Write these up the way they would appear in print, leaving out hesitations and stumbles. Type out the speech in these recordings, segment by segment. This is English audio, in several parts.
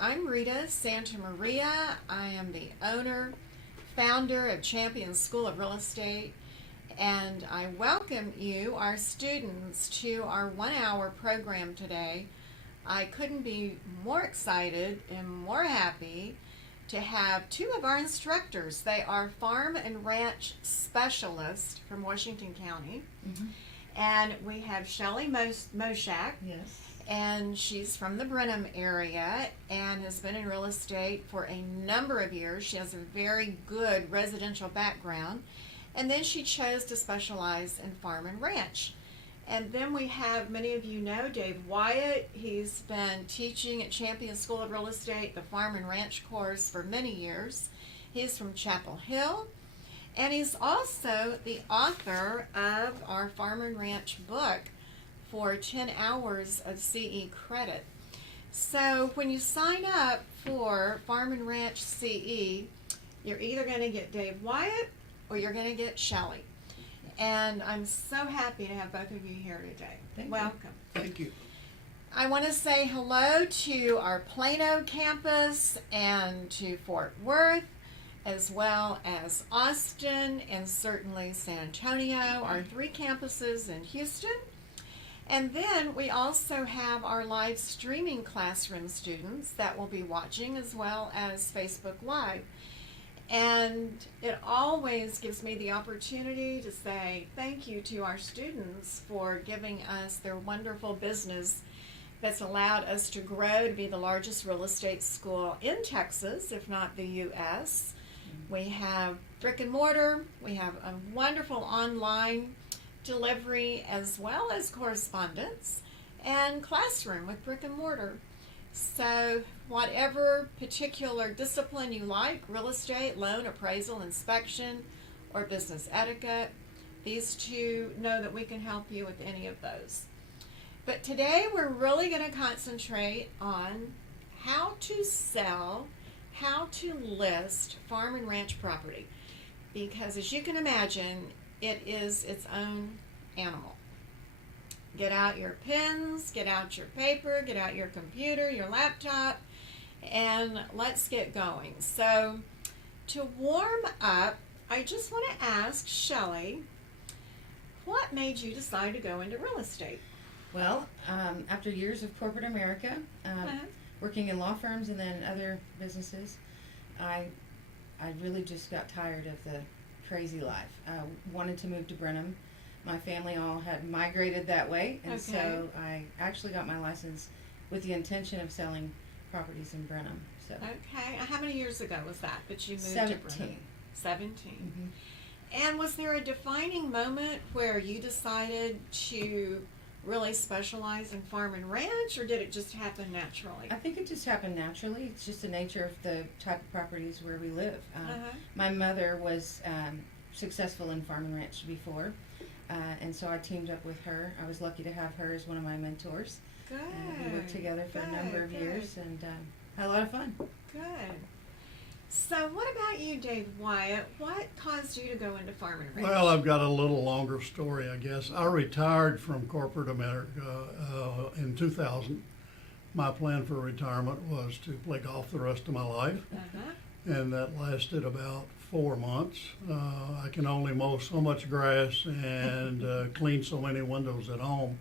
I'm Rita, Santamaria. I am the owner, founder of Champion School of Real Estate, and I welcome you, our students, to our 1-hour program today. I couldn't be more excited and more happy to have two of our instructors. They are farm and ranch specialists from Washington County. And we have Shelly Moschak. Yes. And she's from the Brenham area and has been in real estate for a number of years. She has a very good residential background. And then she chose to specialize in farm and ranch. And then we have, many of you know, Dave Wyatt. He's been teaching at Champion School of Real Estate, the farm and ranch course, for many years. He's from Chapel Hill. And he's also the author of our farm and ranch book for 10 hours of CE credit. So when you sign up for Farm and Ranch CE, you're either going to get Dave Wyatt or you're going to get Shelly. And I'm so happy to have both of you here today. Welcome. Thank you. I want to say hello to our Plano campus and to Fort Worth, as well as Austin and certainly San Antonio, our 3 campuses in Houston. And then we also have our live streaming classroom students that will be watching, as well as Facebook Live. And it always gives me the opportunity to say thank you to our students for giving us their wonderful business that's allowed us to grow to be the largest real estate school in Texas, if not the U.S. We have brick and mortar. We have a wonderful online delivery, as well as correspondence, and classroom with brick and mortar. So whatever particular discipline you like, real estate, loan, appraisal, inspection, or business etiquette, these two know that we can help you with any of those. But today we're really going to concentrate on how to sell, how to list farm and ranch property, because as you can imagine, it is its own animal. Get out your pens, get out your paper, get out your computer, your laptop, and let's get going. So to warm up, I just want to ask Shelly, what made you decide to go into real estate? Well, after years of corporate America, working in law firms and then other businesses, I really just got tired of the crazy life. I wanted to move to Brenham. My family all had migrated that way, and so I actually got my license with the intention of selling properties in Brenham. So. Okay. How many years ago was that you moved 17. to Brenham? 17. And was there a defining moment where you decided to really specialize in farm and ranch, or did it just happen naturally? I think it just happened naturally. It's just the nature of the type of properties where we live. My mother was successful in farm and ranch before, and so I teamed up with her. I was lucky to have her as one of my mentors. Good. We worked together for a number of years and had a lot of fun. Good. So what about you, Dave Wyatt? What caused you to go into farm and ranch? Well, I've got a little longer story, I guess. I retired from corporate America in 2000. My plan for retirement was to play golf the rest of my life, and that lasted about 4 months. I can only mow so much grass and clean so many windows at home.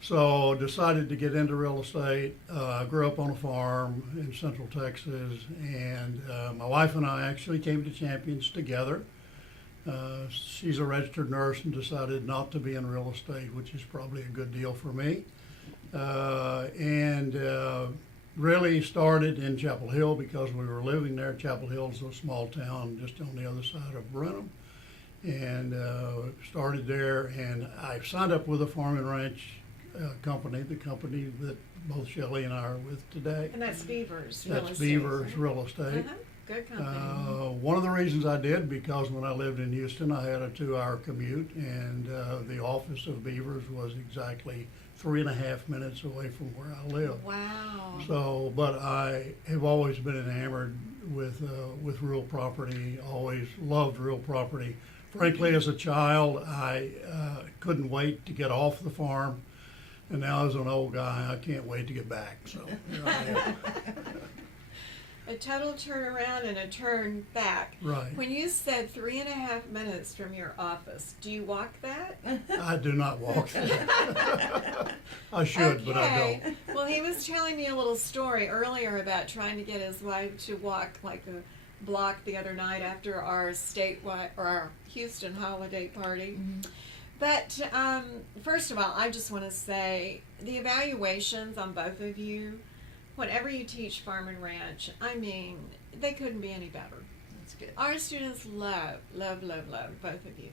So decided to get into real estate. I grew up on a farm in Central Texas, and my wife and I actually came to Champions together. She's a registered nurse and decided not to be in real estate, which is probably a good deal for me. Really started in Chapel Hill because we were living there. Chapel Hill is a small town just on the other side of Brenham, and started there. And I signed up with a farm and ranch company, the company that both Shelly and I are with today. And that's Beavers Real That's Estate. Beavers Real Estate. Uh-huh. Good company. One of the reasons I did, because when I lived in Houston, I had a 2-hour commute, and the office of Beavers was exactly 3.5 minutes away from where I live. Wow. So, but I have always been enamored with real property. Always loved real property. Frankly, as a child, I couldn't wait to get off the farm, and now as an old guy, I can't wait to get back. So, here I am. A total turnaround and a turn back. Right. When you said 3.5 minutes from your office, do you walk that? I do not walk. I should, but I don't. Well, he was telling me a little story earlier about trying to get his wife to walk like a block the other night after our statewide or our Houston holiday party. Mhm. But first of all, I just want to say the evaluations on both of you, whenever you teach farm and ranch, I mean, they couldn't be any better. That's good. Our students love both of you.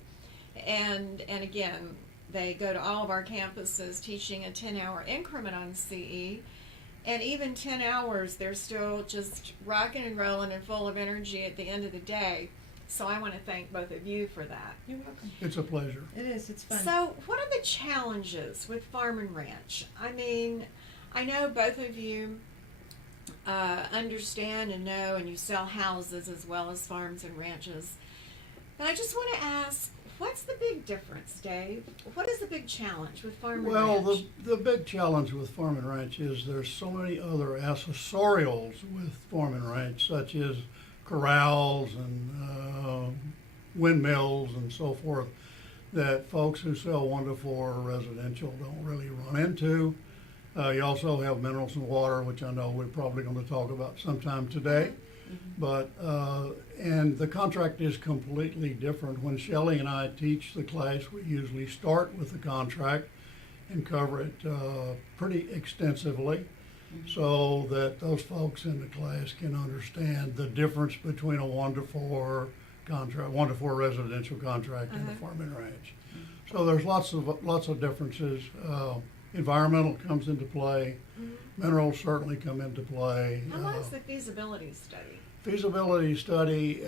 And again, they go to all of our campuses teaching a 10-hour increment on CE. And even 10 hours, they're still just rocking and rolling and full of energy at the end of the day. So I want to thank both of you for that. You're welcome. It's a pleasure. It is. It's fun. So what are the challenges with farm and ranch? I mean, I know both of you understand and know, and you sell houses as well as farms and ranches. But I just want to ask, what's the big difference, Dave? What is the big challenge with farm and Well, ranch? the big challenge with farm and ranch is there's so many other accessorials with farm and ranch, such as corrals and windmills and so forth, that folks who sell 1 to 4 residential don't really run into. You also have minerals and water, which I know we're probably going to talk about sometime today. But, and the contract is completely different. When Shelly and I teach the class, we usually start with the contract and cover it pretty extensively so that those folks in the class can understand the difference between a 1 to 4 contract, 1 to 4 residential contract and a farm and ranch. So there's lots of differences. Environmental comes into play. Minerals certainly come into play. How long is the feasibility study? Feasibility study,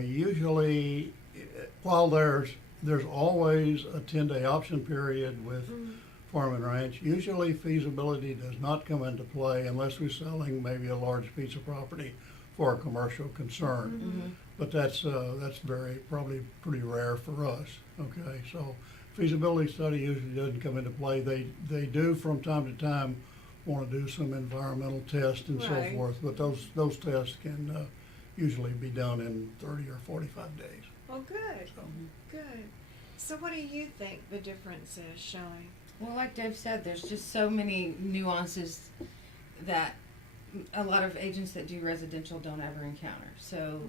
usually, while there's always a 10-day option period with farm and ranch, usually feasibility does not come into play unless we're selling maybe a large piece of property for a commercial concern. But that's probably pretty rare for us, okay? So feasibility study usually doesn't come into play. They do from time to time want to do some environmental tests and so Right. forth, but those tests can usually be done in 30 or 45 days. Well, good, So, good. So what do you think the difference is, Shelly? Well, like Dave said, there's just so many nuances that a lot of agents that do residential don't ever encounter. So,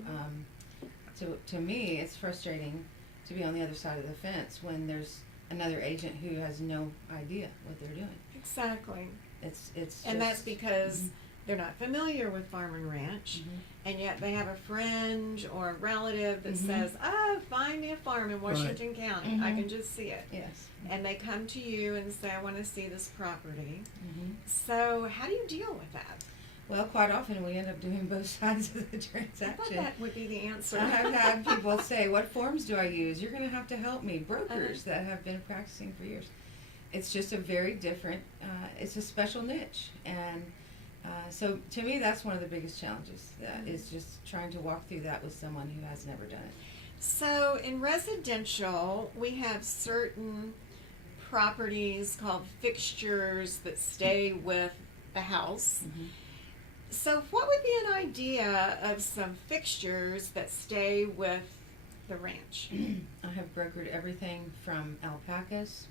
to me, it's frustrating to be on the other side of the fence when there's another agent who has no idea what they're doing. Exactly. It's And that's just- because they're not familiar with farm and ranch, and yet they have a friend or a relative that says, "Oh, find me a farm in Washington County. I can just see it." Yes. And they come to you and say, "I want to see this property." Mm-hmm. So how do you deal with that? Well, quite often we end up doing both sides of the I thought transaction. that would be the answer. I have had people say, "What forms do I use?" You're going to have to help me. Brokers that have been practicing for years. It's just a very different, it's a special niche. And so to me, that's one of the biggest challenges, is just trying to walk through that with someone who has never done it. So in residential, we have certain properties called fixtures that stay with the house. So what would be an idea of some fixtures that stay with the ranch? I have brokered everything from alpacas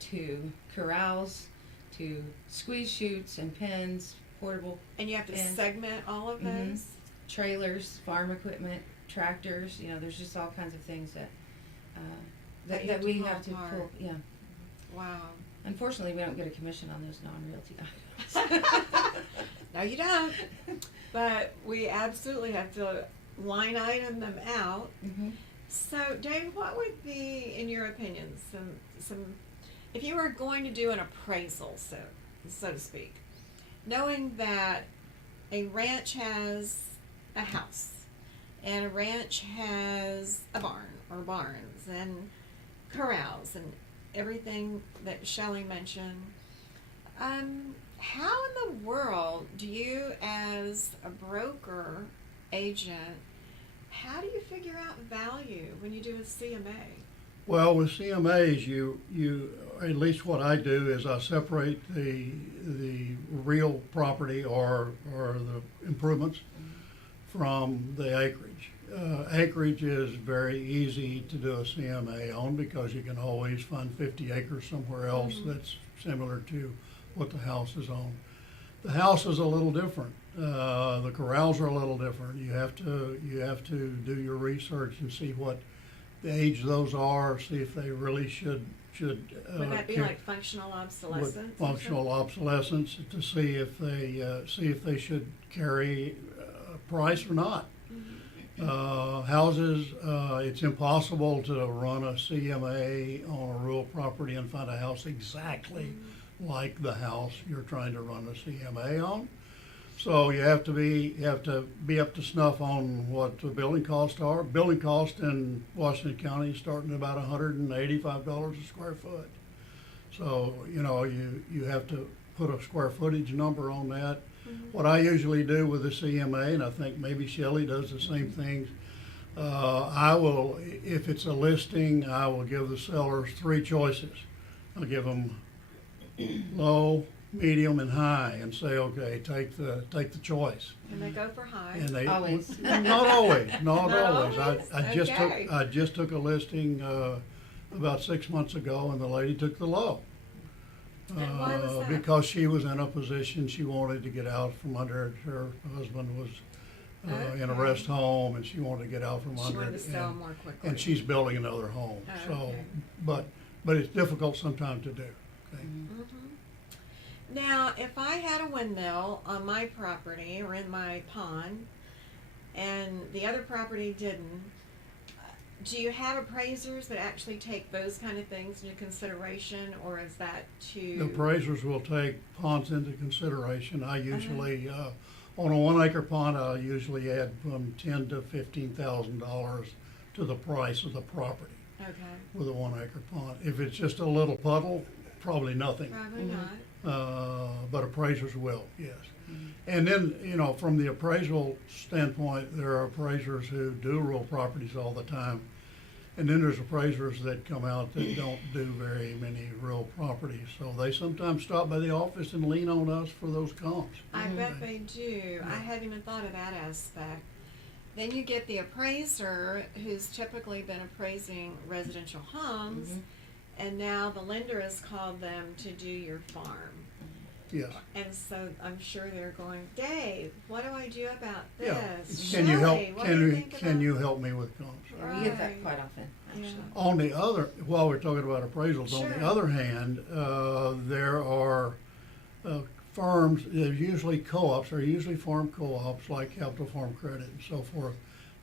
to corrals to squeeze chutes and pens, portable And you have to And- segment all of Mhm. those? trailers, farm equipment, tractors. You know, there's just all kinds of things that That you that have to we pull have to apart. pull. Yeah. Wow. Unfortunately, we don't get a commission on those non-realty items. No, you don't. But we absolutely have to line item them out. Mhm. So, Dave, what would be, in your opinion, some if you were going to do an appraisal, so to speak, knowing that a ranch has a house and a ranch has a barn or barns and corrals and everything that Shelly mentioned, how in the world do you, as a broker agent, how do you figure out value when you do a CMA? Well, with CMAs, you at least what I do is I separate the real property or the improvements from the acreage. Acreage is very easy to do a CMA on because you can always find 50 acres somewhere else that's similar to what the house is on. The house is a little different. The corrals are a little different. You have to do your research and see what the age those are, see if they really should. Would that be like functional obsolescence? Functional obsolescence, to see if they should carry a price or not. Houses, it's impossible to run a CMA on a rural property and find a house exactly like the house you're trying to run a CMA on. So you have to be up to snuff on what the building costs are. Building cost in Washington County is starting at about $185 a square foot. So you have to put a square footage number on that. What I usually do with the CMA, and I think maybe Shelly does the same things, I will, if it's a listing, I will give the sellers 3 choices. I'll give them low, medium, and high, and say, okay, take the choice. And they go for high. And they Always. not always, not Not always. always? I just took a listing about 6 months ago, and the lady took the low. And why was that? Because she was in a position she wanted to get out from under it. Her husband was in a Okay. rest home, and she wanted to get out from She under wanted it. to sell and- more quickly. And she's building another home. Oh, So, okay. but it's difficult sometimes to do. Okay? Now, if I had a windmill on my property or in my pond, and the other property didn't, do you have appraisers that actually take those kind of things into consideration, or is that too? The appraisers will take ponds into consideration. I usually, on a 1 acre pond, I usually add from $10,000 to $15,000 to the price of the property Okay, with a 1 acre pond. If it's just a little puddle, probably nothing. probably not. But appraisers will, yes. And then, from the appraisal standpoint, there are appraisers who do rural properties all the time. And then there's appraisers that come out that don't do very many rural properties. So they sometimes stop by the office and lean on us for those comps. I bet they do. I hadn't even thought of that aspect. Then you get the appraiser who's typically been appraising residential homes, and now the lender has called them to do your farm. Yes. And so I'm sure they're going, Dave, what do I do about Yeah. this? Can you help? Shelly, what do you think Can about-" you help me with comps? Yeah, we get that Right. quite often, Yeah. actually. On the other, while we're talking about appraisals, on Sure. the other hand, there are firms, there's usually co-ops, or usually farm co-ops like Capital Farm Credit and so forth,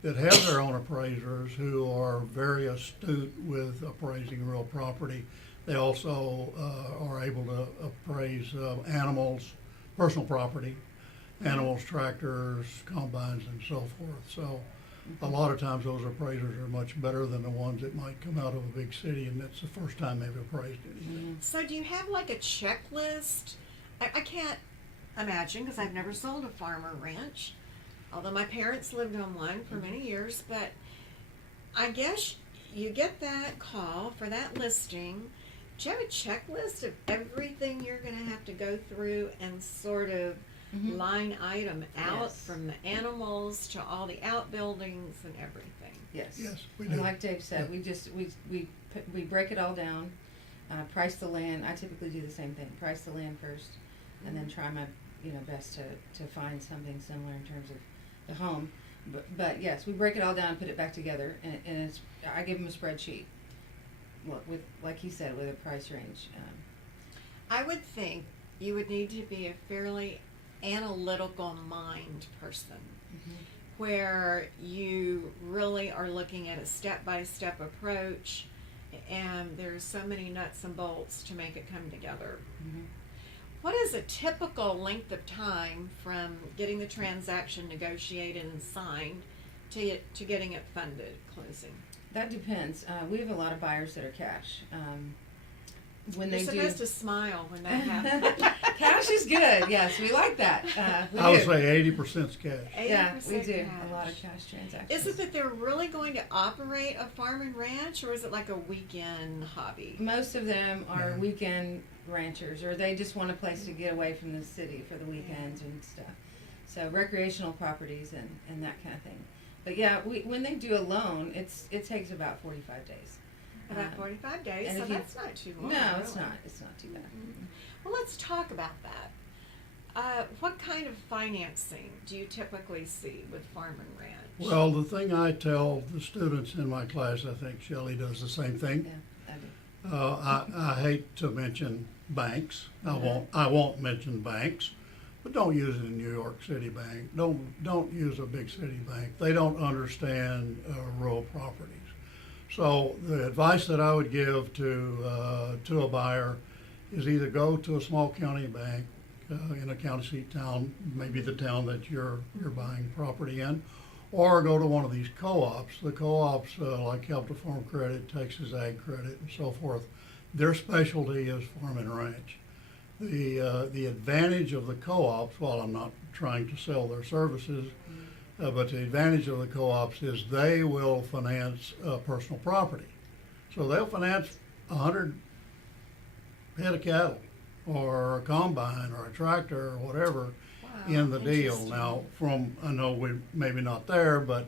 that have their own appraisers who are very astute with appraising real property. They also are able to appraise animals, personal property, animals, tractors, combines, and so forth. So a lot of times those appraisers are much better than the ones that might come out of a big city and that's the first time they've appraised anything. So do you have like a checklist? I can't imagine, because I've never sold a farm or ranch, although my parents lived on one for many years. But I guess you get that call for that listing. Do you have a checklist of everything you're going to have to go through and sort of line item out, Yes. from the animals to all the outbuildings and everything? Yes. Yes, we And do. like Dave said, we break it all down, price the land. I typically do the same thing, price the land first, and then try my best to find something similar in terms of the home. But yes, we break it all down and put it back together, and I give them a spreadsheet with, like he said, with a price range. I would think you would need to be a fairly analytical mind person, where you really are looking at a step-by-step approach and there's so many nuts and bolts to make it come together. Mhm. What is a typical length of time from getting the transaction negotiated and signed to getting it funded, closing? That depends. We have a lot of buyers that are cash. When You're they do, supposed to smile when that happens. cash is good. Yes, we like that. We I would do. say 80% cash. Yeah, we 80% do cash. a lot of cash transactions. Is it that they're really going to operate a farm and ranch, or is it like a weekend hobby? Most of them are Yeah. weekend ranchers, or they just want a place to get away from the city for the weekends and stuff. So recreational properties and that kind of thing. But yeah, when they do a loan, it takes about 45 days. About 45 days, and so if you- that's not too long. No, it's really. not. It's not too bad. Well, let's talk about that. What kind of financing do you typically see with farm and ranch? Well, the thing I tell the students in my class, I think Shelly does the same thing. Yeah, I do. I hate to mention banks. I won't mention banks, but don't use it in New York City Bank. Don't use a big city bank. They don't understand rural properties. So the advice that I would give to a buyer is either go to a small county bank in a county seat town, maybe the town that you're buying property in, or go to one of these co-ops. The co-ops like Capital Farm Credit, Texas Ag Credit, and so forth, their specialty is farm and ranch. The advantage of the co-ops, while I'm not trying to sell their services, but the advantage of the co-ops is they will finance personal property. So they'll finance 100 head of cattle, or a combine, or a tractor, or whatever in the deal. Interesting. Now, I know we're maybe not there, but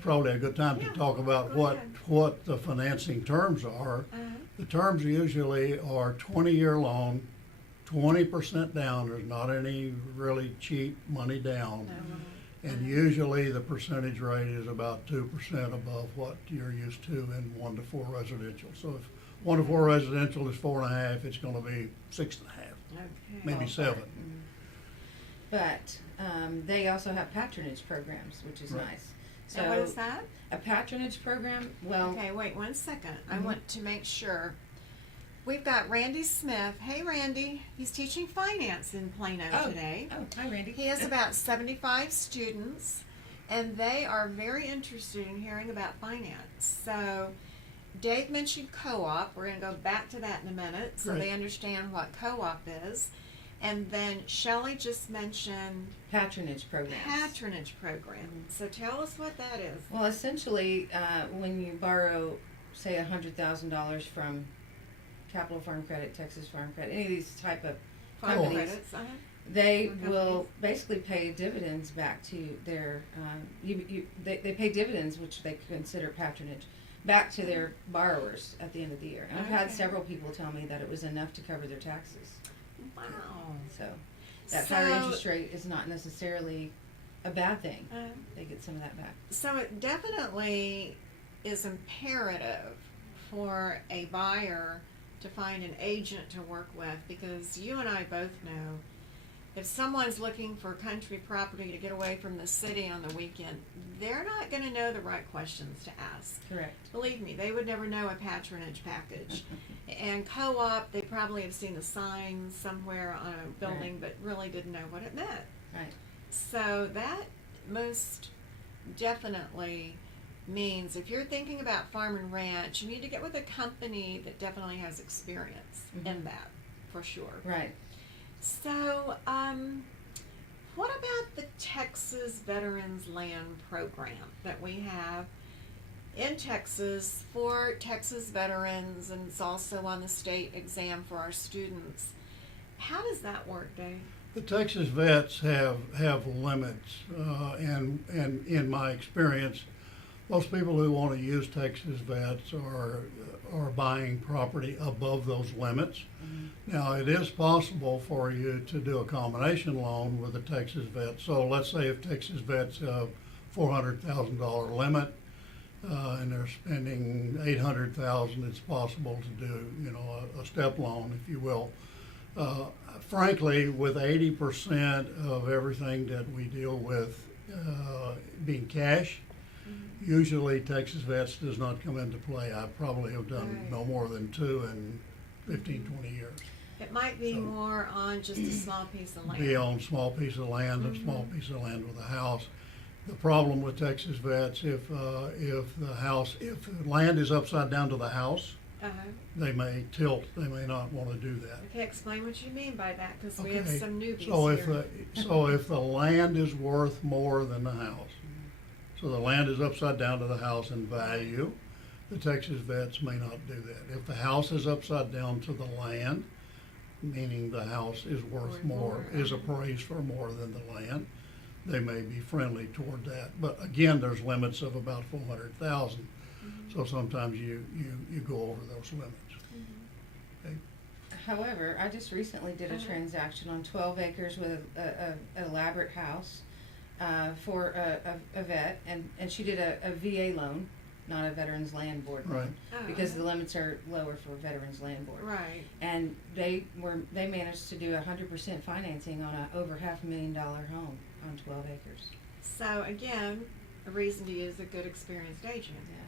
probably a good time to Yeah, talk about go ahead. what the financing terms are. Uh-huh. The terms usually are 20-year loan, 20% down. There's not any really cheap money down. And usually the percentage rate is about 2% above what you're used to in 1 to 4 residential. So if 1 to 4 residential is 4.5, it's gonna be 6.5, Okay. maybe 7. But they also have patronage programs, which is Right. nice. And what is that? A patronage program, well, Okay, wait 1 second. I Mhm. want to make sure. We've got Randy Smith. Hey, Randy. He's teaching finance in Plano today. oh, hi Randy. He has about 75 students, and they are very interested in hearing about finance. So, Dave mentioned co-op. We're going to go back to that in a minute so Great. they understand what co-op is. And then Shelly just mentioned Patronage programs. patronage program. So tell us what that is. Well, essentially, when you borrow, say, $100,000 from Capital Farm Credit, Texas Farm Credit, any of these type of Farm companies, credits. Uh-huh. they Or will companies. basically pay dividends back to their, they pay dividends, which they consider patronage, back to their borrowers at the end of the year. And I've had Okay. several people tell me that it was enough to cover their taxes. Wow. So that higher So- interest rate is not necessarily a bad thing. Uh, They get some of that back. So it definitely is imperative for a buyer to find an agent to work with, because you and I both know if someone's looking for country property to get away from the city on the weekend, they're not going to know the right questions to ask. Correct. Believe me, they would never know a patronage package. And co-op, they probably have seen the signs somewhere on a building, but really didn't know what it meant. Right. So that most definitely means if you're thinking about farm and ranch, you need to get with a company that definitely has experience in Mhm. that, for sure. Right. So, what about the Texas Veterans Land Program that we have in Texas for Texas veterans, and it's also on the state exam for our students? How does that work, Dave? The Texas vets have limits, and in my experience, most people who want to use Texas vets are buying property above those limits. Now, it is possible for you to do a combination loan with a Texas vet. So let's say if Texas vets have $400,000 limit, and they're spending $800,000, it's possible to do, a step loan, if you will. Frankly, with 80% of everything that we deal with being cash, Usually Texas Vets does not come into play. I probably have done Right. no more than 2 in 15, 20 years. It might be So- more on just a small piece of land. Be on small piece of land, a small piece of land with a house. The problem with Texas Vets, if the land is upside down to the house, Uh-huh. they may tilt, they may not want to do that. Okay, explain what you mean by that, because we have Okay, some newbies so here. if the land is worth more than the house, so the land is upside down to the house in value, the Texas Vets may not do that. If the house is upside down to the land, meaning the house is worth more, is appraised for more than the land, they may be friendly toward that. But again, there's limits of about 400,000. So sometimes you go over those limits. Okay? However, I just recently did a transaction on 12 acres with an elaborate house for a vet, and she did a VA loan, not a Veterans Land Board Right. loan, Oh, because the limits are lower for Veterans Land Board. Right. And they managed to do 100% financing on a over $500,000 home on 12 acres. So again, a reason to use a good experienced agent Yeah.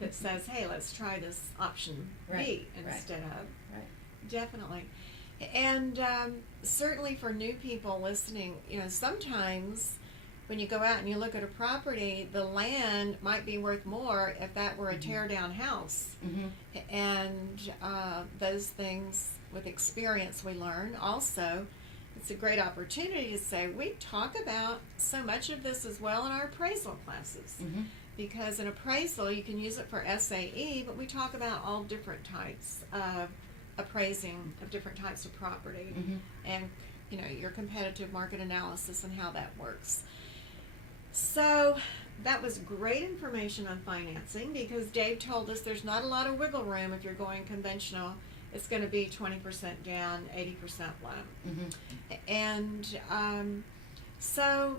that says, hey, let's try this option B Right, instead of. Right. Definitely. And certainly for new people listening, sometimes when you go out and you look at a property, the land might be worth more if that were a tear down house. Mm-hmm. And those things with experience we learn. Also, it's a great opportunity to say, we talk about so much of this as well in our appraisal classes. Mm-hmm. Because in appraisal, you can use it for SAE, but we talk about all different types of appraising of different types of property Mm-hmm. and, your competitive market analysis and how that works. So that was great information on financing, because Dave told us there's not a lot of wiggle room if you're going conventional. It's going to be 20% down, 80% loan. Mm-hmm. And so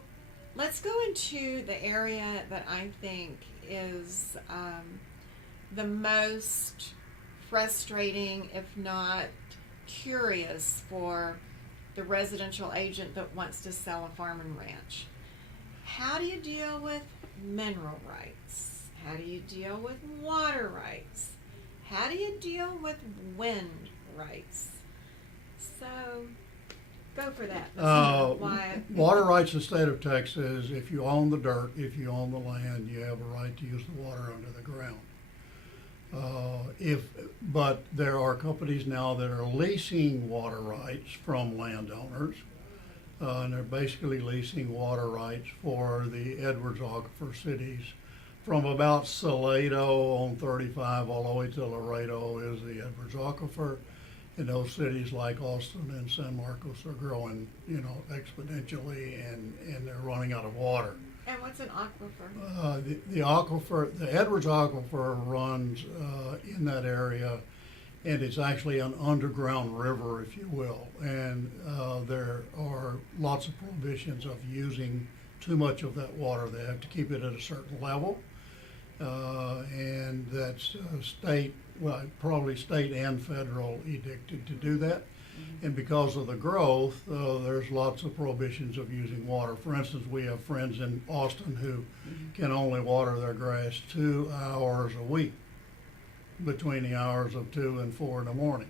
let's go into the area that I think is the most frustrating, if not curious, for the residential agent that wants to sell a farm and ranch. How do you deal with mineral rights? How do you deal with water rights? How do you deal with wind rights? So, go for that, Mr. Wyatt. Water rights in the state of Texas, if you own the dirt, if you own the land, you have a right to use the water under the ground. But there are companies now that are leasing water rights from landowners, and they're basically leasing water rights for the Edwards Aquifer cities. From about Salado on 35 all the way to Laredo is the Edwards Aquifer. And those cities like Austin and San Marcos are growing, exponentially, and they're running out of water. And what's an aquifer? The aquifer, the Edwards Aquifer runs in that area, and it's actually an underground river, if you will. And there are lots of prohibitions of using too much of that water. They have to keep it at a certain level. And that's probably state and federal edicted to do that. And because of the growth, there's lots of prohibitions of using water. For instance, we have friends in Austin who can only water their grass 2 hours a week, between the hours of 2 and 4 in the morning.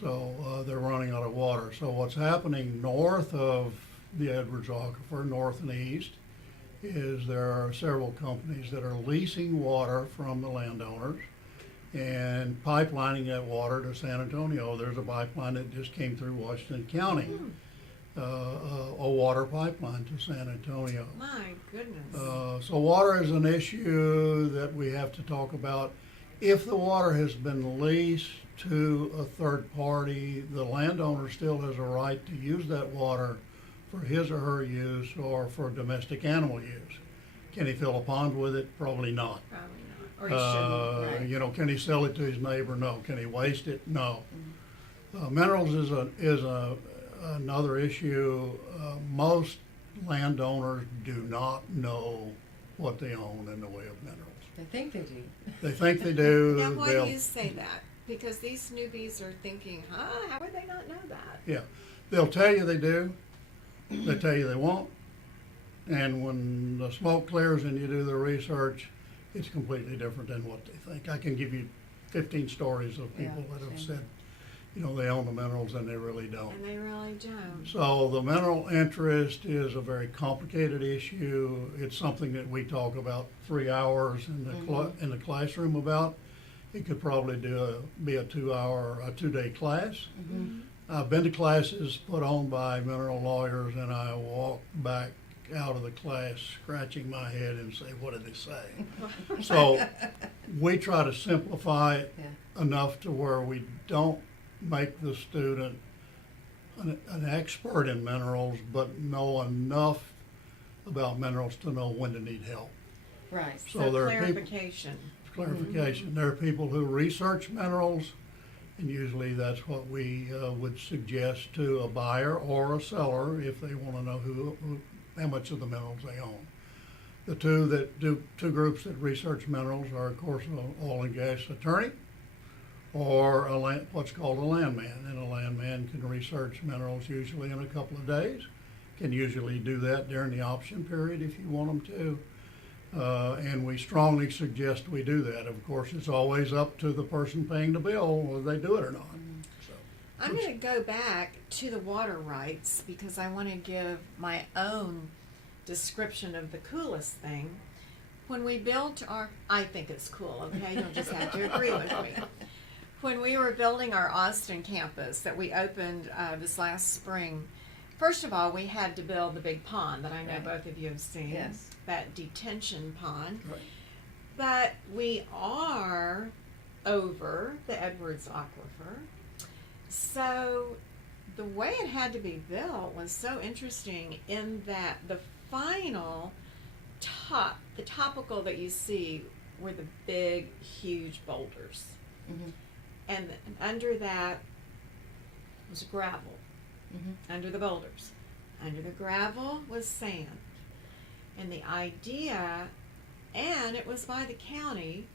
So they're running out of water. So what's happening north of the Edwards Aquifer, north and east, is there are several companies that are leasing water from the landowners and pipelining that water to San Antonio. There's a pipeline that just came through Washington County, a water pipeline to San Antonio. My goodness. So water is an issue that we have to talk about. If the water has been leased to a third party, the landowner still has a right to use that water for his or her use or for domestic animal use. Can he fill a pond with it? Probably not. Probably not. Or he shouldn't. Right. Can he sell it to his neighbor? No. Can he waste it? No. Minerals is another issue. Most landowners do not know what they own in the way of minerals. They think they do. They think they do. Now, why do you say that? Because these newbies are thinking, how would they not know that? Yeah. They'll tell you they do. They tell you they won't. and when the smoke clears and you do the research, it's completely different than what they think. I can give you 15 stories of people that have said, they own the minerals and they really don't. And they really don't. So the mineral interest is a very complicated issue. It's something that we talk about 3 hours in the classroom about. It could probably be a 2-day class. Mm-hmm. I've been to classes put on by mineral lawyers, and I walk back out of the class scratching my head and say, what did they say? So we try to simplify it enough to where we don't make the student an expert in minerals, but know enough about minerals to know when to need help. Right. So there are clarification. Clarification. There are people who research minerals, and usually that's what we would suggest to a buyer or a seller if they want to know how much of the minerals they own. The two groups that research minerals are, of course, an oil and gas attorney or what's called a landman. And a landman can research minerals usually in a couple of days, can usually do that during the option period if you want them to. And we strongly suggest we do that. Of course, it's always up to the person paying the bill whether they do it or not. So, I'm going to go back to the water rights because I want to give my own description of the coolest thing. When we built I think it's cool, okay? You don't just have to agree with me. When we were building our Austin campus that we opened this last spring, first of all, we had to build the big pond that I know both of you have seen. Yes. That detention pond. Right. But we are over the Edwards Aquifer. So the way it had to be built was so interesting in that the final the topical that you see were the big, huge boulders. Mm-hmm. And under that was gravel. Mm-hmm. Under the boulders. Under the gravel was sand. And the idea, and it was by the county,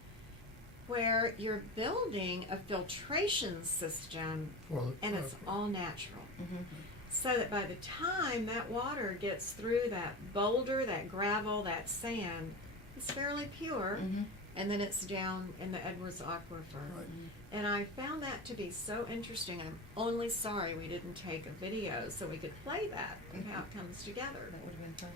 where you're building a filtration system and it's all natural. Mm-hmm. So that by the time that water gets through that boulder, that gravel, that sand, it's fairly pure. Mm-hmm. And then it's down in the Edwards Aquifer. Right. And I found that to be so interesting. I'm only sorry we didn't take a video so we could play that and how it comes together. That would have been fun.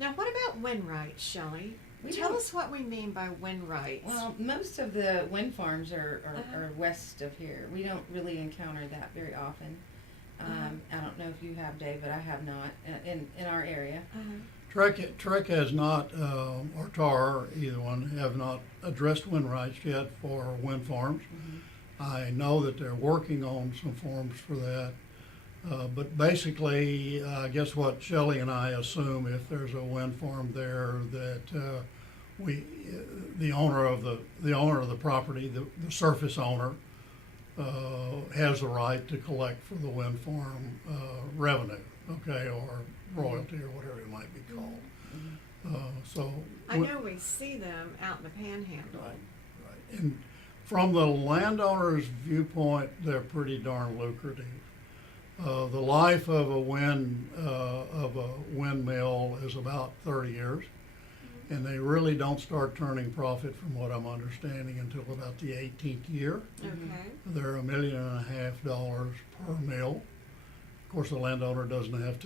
Now, what about wind rights, Shelly? Tell us what we mean by wind rights. Well, most of the wind farms are Uh-huh. west of here. We don't really encounter that very often. I don't know if you have, Dave, but I have not in our area. Trek has not, or TAR, either one, have not addressed wind rights yet for wind farms. Mm-hmm. I know that they're working on some forms for that. But basically, I guess what Shelly and I assume, if there's a wind farm there, that the owner of the property, the surface owner, has the right to collect for the wind farm revenue, okay, or royalty or whatever it might be called. So I know we see them out in the panhandle. Right. And from the landowner's viewpoint, they're pretty darn lucrative. The life of a windmill is about 30 years, and they really don't start turning profit, from what I'm understanding, until about the 18th year. Okay. They're $1.5 million per mill. Of course, the landowner doesn't have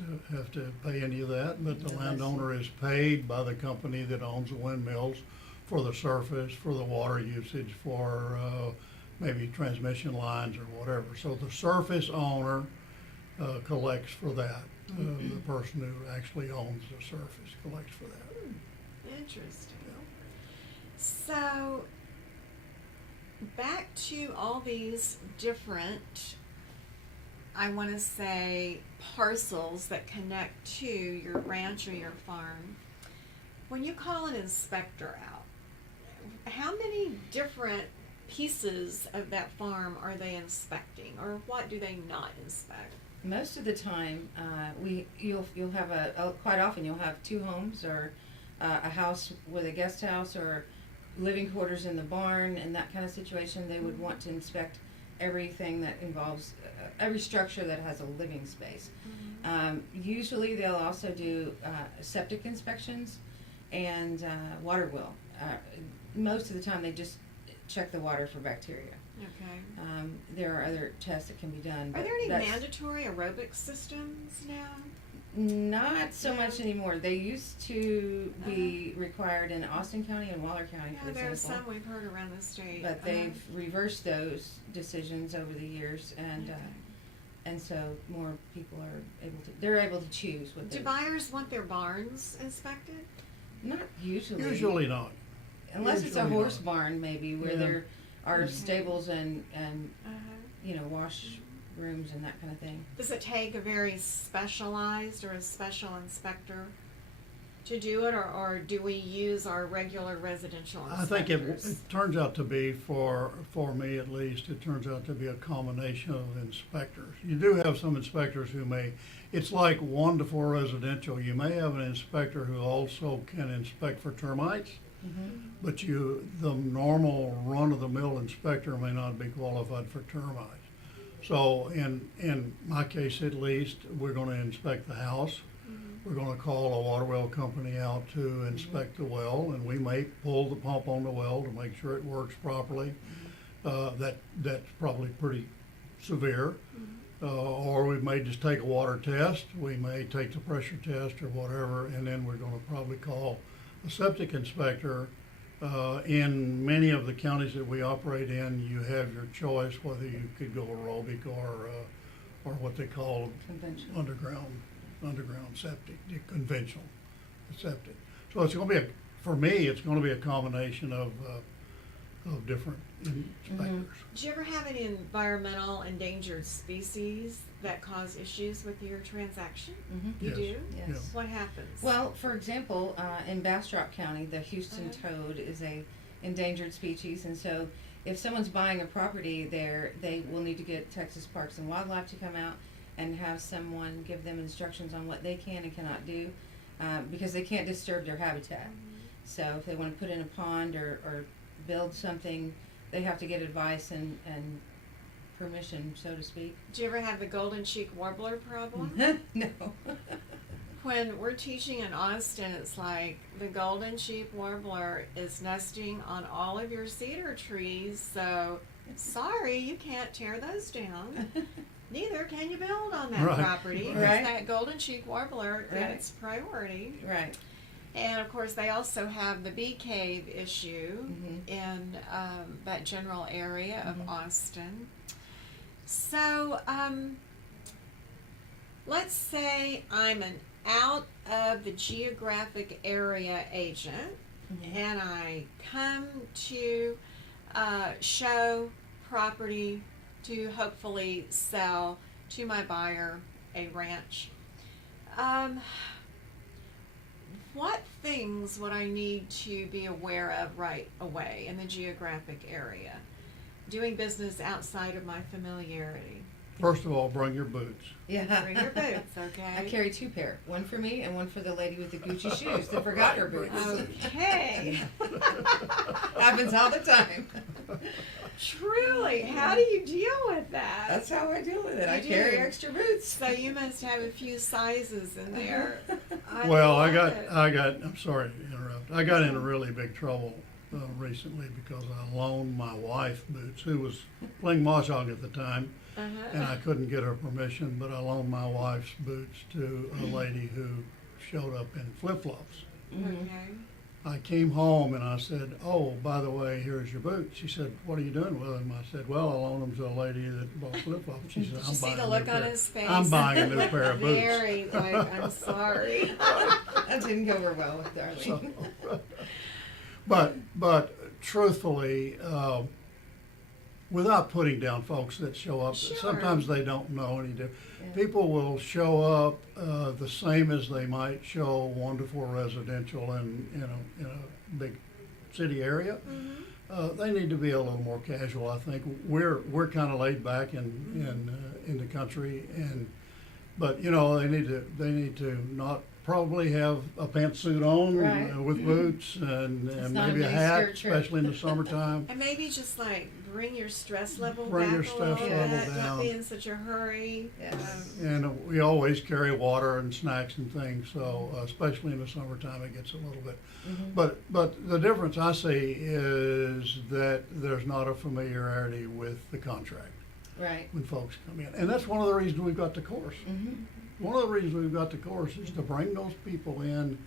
to pay any of that, but the landowner is paid by the company that owns the windmills for the surface, for the water usage, for maybe transmission lines or whatever. So the surface owner collects for that. The person who actually owns the surface collects for that. Interesting. So, back to all these different, I want to say, parcels that connect to your ranch or your farm. When you call an inspector out, how many different pieces of that farm are they inspecting, or what do they not inspect? Most of the time, you'll have quite often you'll have two homes or a house with a guest house or living quarters in the barn and that kind of situation. They would want to inspect everything that involves every structure that has a living space. Usually they'll also do septic inspections and water well. Most of the time they just check the water for bacteria. Okay. There are other tests that can be done. Are but there any that's mandatory aerobic systems now? Not so No. much anymore. They used to be required in Austin County and Waller County, for Yeah, there are example. some we've heard around the state. But they've reversed those decisions over the years, and Okay. and so more people are they're able to choose what Do they buyers want their barns inspected? not usually Usually not. unless it's a usually horse not. barn maybe where Yeah. there are Mhm. stables and Uh-huh. wash rooms and that kind of thing. Does it take a very specialized or a special inspector to do it, or do we use our regular residential I inspectors? think it turns out to be, for me at least, it turns out to be a combination of inspectors. You do have some inspectors who it's like 1 to 4 residential. You may have an inspector who also can inspect for termites, but the normal run-of-the-mill inspector may not be qualified for termites. So in my case at least, we're gonna inspect the house. We're gonna call a water well company out to inspect the well, and we may pull the pump on the well to make sure it works properly. That's probably pretty severe. Or we may just take a water test, we may take the pressure test or whatever, and then we're gonna probably call a septic inspector. In many of the counties that we operate in, you have your choice whether you could go aerobic or what they call Conventional. underground septic, the conventional septic. So it's gonna be for me, it's gonna be a combination of different inspectors. Do you ever have any environmental endangered species that cause issues with your transaction? You Yes. do? Yes. Yeah. What happens? Well, for example, in Bastrop County, the Houston Uh-huh. toad is a endangered species, and so if someone's buying a property there, they will need to get Texas Parks and Wildlife to come out and have someone give them instructions on what they can and cannot do, because they can't disturb their habitat. So if they want to put in a pond or build something, they have to get advice and permission, so to speak. Do you ever have the golden cheek warbler problem? No. When we're teaching in Austin, it's like the golden cheek warbler is nesting on all of your cedar trees, so sorry, you can't tear those down. Neither can you build on that Right. property, because Right. that golden cheek warbler Right. gets priority. Right. And of course, they also have the bee cave issue Mhm. in that general area of Mhm. Austin. So, let's say I'm an out of the geographic area agent, Mhm. and I come to show property to hopefully sell to my buyer a ranch. What things would I need to be aware of right away in the geographic area? Doing business outside of my familiarity. First of all, bring your boots. Yeah. Bring your boots, okay? I carry 2 pair, one for me and one for the lady with the Gucci shoes that forgot her boots. Okay. Happens all the time. Truly, how do you deal with that? That's how I deal with it. I You carry do. extra boots. So you must have a few sizes in there. Well, love it. I'm sorry to interrupt. I got into really big trouble recently because I loaned my wife boots, who was playing mahjong at the time, and I couldn't get her permission, but I loaned my wife's boots to a lady who showed up in flip-flops. Mhm. Okay. I came home and I said, "Oh, by the way, here's your boots." She said, "What are you doing with them?" I said, "Well, I loaned them to a lady that bought flip-flops." She said, Did you "I'm see buying the a look new on pair. his face? I'm buying a new pair of boots." Very, like, I'm sorry. That didn't go over well with Darlene. So, but truthfully, without putting down folks that show up, Sure. sometimes they don't know any different. Yeah. People will show up the same as they might show 1 to 4 residential in a big city area. They need to be a little more casual. I think we're kind of laid back in the country, but they need to not probably have a pantsuit on Right. with boots and not maybe a a mini hat, skirt trip. especially in the summertime. And maybe just like bring your stress level Bring back your a little stress level bit, not down. be in such a hurry. Yes. And we always carry water and snacks and things, so especially in the summertime, it gets a little bit. Mhm. But the difference I see is that there's not a familiarity with the contract Right. when folks come in. And that's one of the reasons we've got the course. Mhm. One of the reasons we've got the course is to bring those people in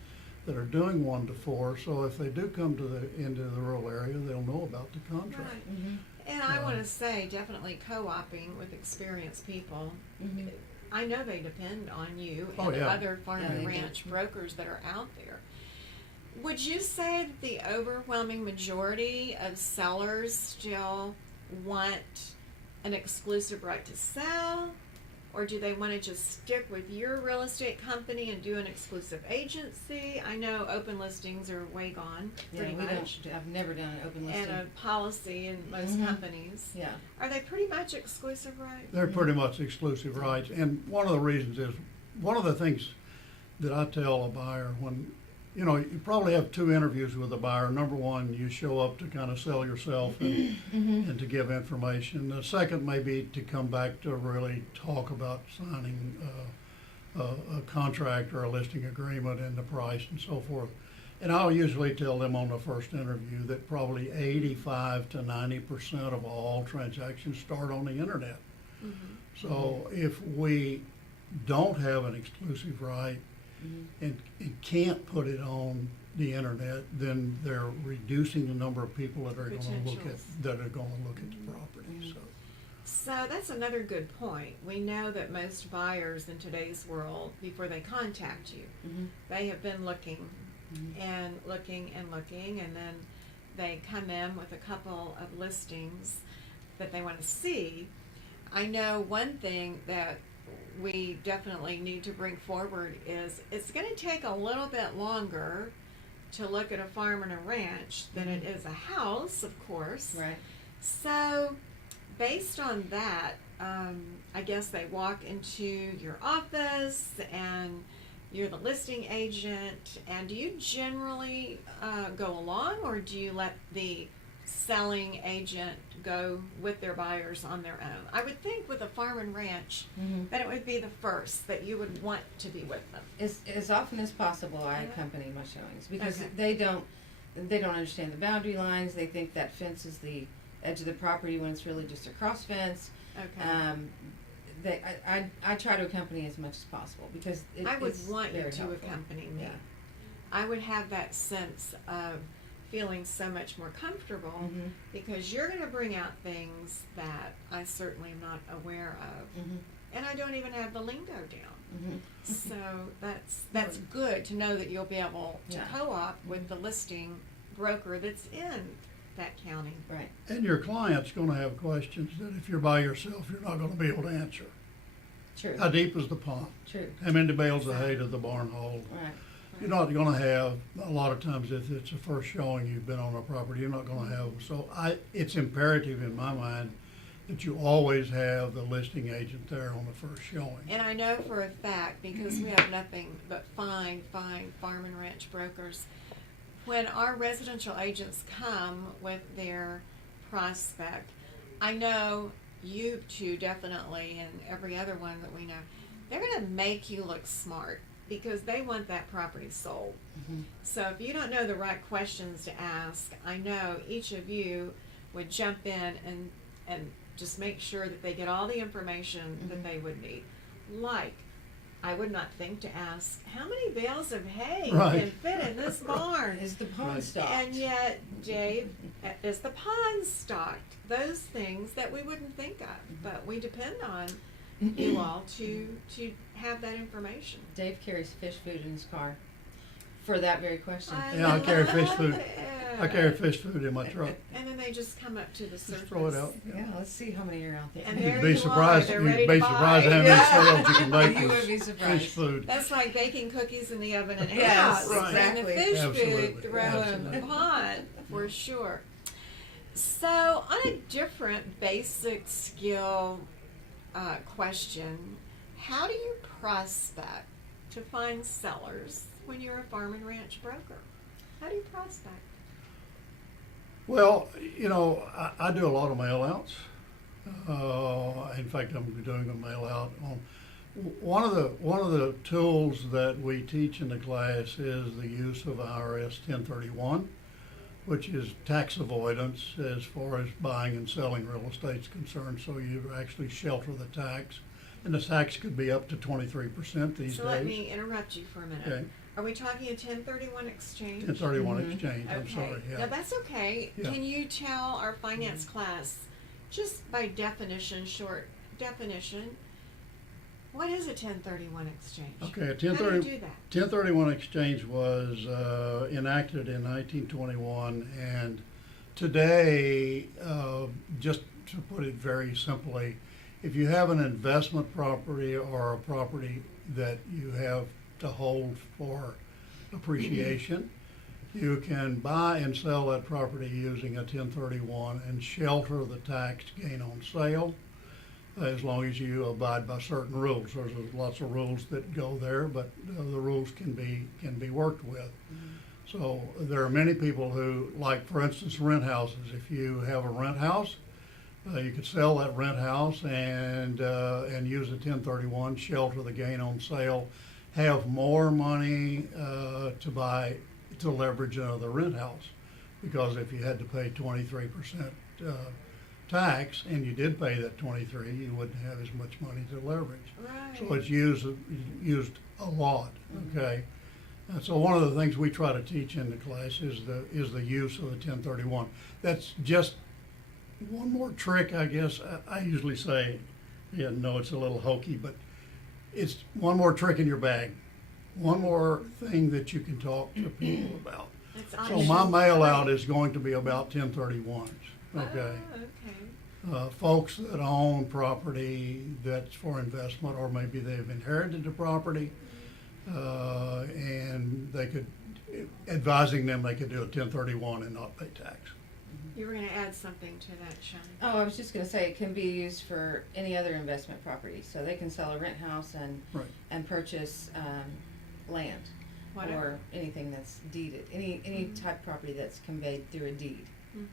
that are doing 1 to 4, so if they do come into the rural area, they'll know about the contract. Right. Mhm. And I Yeah. want to say, definitely co-oping with experienced people. Mhm. I know they depend on you Oh, and yeah. other farm Yeah, and they do. ranch brokers that are out there. Would you say that the overwhelming majority of sellers still want an exclusive right to sell? Or do they want to just stick with your real estate company and do an exclusive agency? I know open listings are way gone, Yeah, pretty we much. don't. I've never done an open listing. And a policy in most Mhm. companies. Yeah. Are they pretty much exclusive right? They're pretty much exclusive rights, and one of the reasons is, one of the things that I tell a buyer when, you probably have 2 interviews with a buyer. Number one, you show up to kind of sell yourself and to give information. The second may be to come back to really talk about signing a contract or a listing agreement and the price and so forth. And I'll usually tell them on the first interview that probably 85 to 90% of all transactions start on the internet. Mhm. So if we don't have an exclusive right Mhm. and can't put it on the internet, then they're reducing the number of people that are gonna look at, Potentials. that are gonna look at the property, so. So that's another good point. We know that most buyers in today's world, before they contact you, Mhm. they have been looking Mhm. and looking and looking, and then they come in with a couple of listings that they want to see. I know one thing that we definitely need to bring forward is it's going to take a little bit longer to look at a farm and a ranch than it is a house, of course. Right. So, based on that, I guess they walk into your office and you're the listing agent. And do you generally go along, or do you let the selling agent go with their buyers on their own? I would think with a farm and ranch Mhm. that it would be the first that you would want to be with them. As often as possible, I accompany my showings because Okay. they don't understand the boundary lines. They think that fence is the edge of the property when it's really just a cross fence. Okay. I try to accompany as much as possible because I would it's want you very to helpful. accompany me. Yeah. I would have that sense of feeling so much more comfortable Mhm. because you're going to bring out things that I certainly am not aware of, Mhm. and I don't even have the lingo down. Mhm. So that's good to know that you'll be able to Yeah. co-op with the listing broker that's in that county. Right. And your client's gonna have questions that if you're by yourself, you're not gonna be able to answer. True. How deep is the pond? True. How many bales of hay does the barn hold? Right. You're not gonna have, a lot of times if it's a first showing you've been on a property, you're not gonna have, so it's imperative in my mind that you always have the listing agent there on the first showing. And I know for a fact, because we have nothing but fine farm and ranch brokers, when our residential agents come with their prospect, I know you two definitely, and every other one that we know, they're going to make you look smart because they want that property sold. Mhm. So if you don't know the right questions to ask, I know each of you would jump in and just make sure that they get all the information that they would need. Like, I would not think to ask, how many bales of hay Right. can fit in this barn? Is the pond Right. stocked? And yet, Dave, is the pond stocked? Those things that we wouldn't think of, but we depend on you all to have that information. Dave carries fish food in his car for that very question. Yeah, I carry fish food. Yeah. I carry fish food in my truck. And then they just come up to the surface. Just throw it out. Yeah, let's see how many are out there. And You'd there be you surprised, are, they're you'd ready be to surprised buy. how many Yeah. sales you can make You with would be surprised. fish food. That's like baking cookies in the oven and Yes, house. right. And the exactly. fish Absolutely, food throw in the absolutely. pot for sure. So on a different basic skill question, how do you prospect to find sellers when you're a farm and ranch broker? How do you prospect? Well, I do a lot of mail outs. In fact, I'm doing a mail out on one of the tools that we teach in the class is the use of IRS 1031, which is tax avoidance as far as buying and selling real estate is concerned. So you actually shelter the tax, and the tax could be up to 23% these days. So let me interrupt you for a minute. Okay. Are we talking a 1031 exchange? 1031 Mhm. exchange. I'm Okay. sorry. Yeah. No, that's okay. Yeah. Can you tell our finance class, just by definition, short definition, what is a 1031 exchange? Okay, a How do you 1030 do that? 1031 exchange was enacted in 1921, and today, just to put it very simply, if you have an investment property or a property that you have to hold for appreciation, you can buy and sell that property using a 1031 and shelter the tax gain on sale, as long as you abide by certain rules. There's lots of rules that go there, but the rules can be worked with. So there are many people who, like for instance, rent houses. If you have a rent house, you could sell that rent house and use a 1031, shelter the gain on sale, have more money to leverage another rent house. Because if you had to pay 23% tax and you did pay that 23, you wouldn't have as much money to leverage. Right. So it's used a lot. Okay. And so one of the things we try to teach in the class is the use of the 1031. That's just one more trick, I guess. I usually say, no, it's a little hokey, but it's one more trick in your bag. One more thing that you can talk to people about. It's So my mail out is going to be about 1031s. Okay. Oh, okay. Folks that own property that's for investment, or maybe they've inherited the property, and advising them they could do a 1031 and not pay tax. You were going to add something to that, Shelly. Oh, I was just gonna say, it can be used for any other investment property, so they can sell a rent house Right. and purchase, land. Whatever. Or anything that's deeded, any type of property that's conveyed through a deed.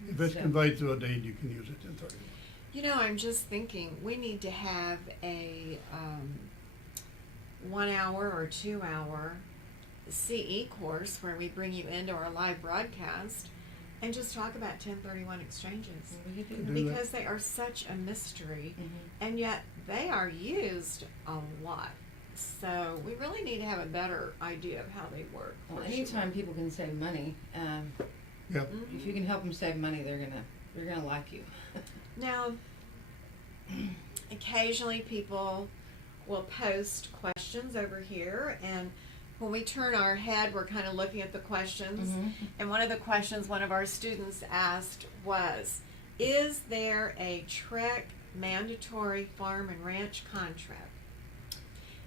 If it's So- conveyed through a deed, you can use a 1031. You know, I'm just thinking we need to have a 1 hour or 2 hour CE course where we bring you into our live broadcast and just talk about 1031 exchanges. We could Could do do that. that. Because they are such a mystery, Mhm. and yet they are used a lot. So we really need to have a better idea of how they work. Well, for anytime sure. people can save money, Yep. if you can help them save money, they're gonna like you. Now, occasionally people will post questions over here, and when we turn our head, we're kind of looking at the questions. Mhm. And one of the questions one of our students asked was, is there a TREC mandatory farm and ranch contract?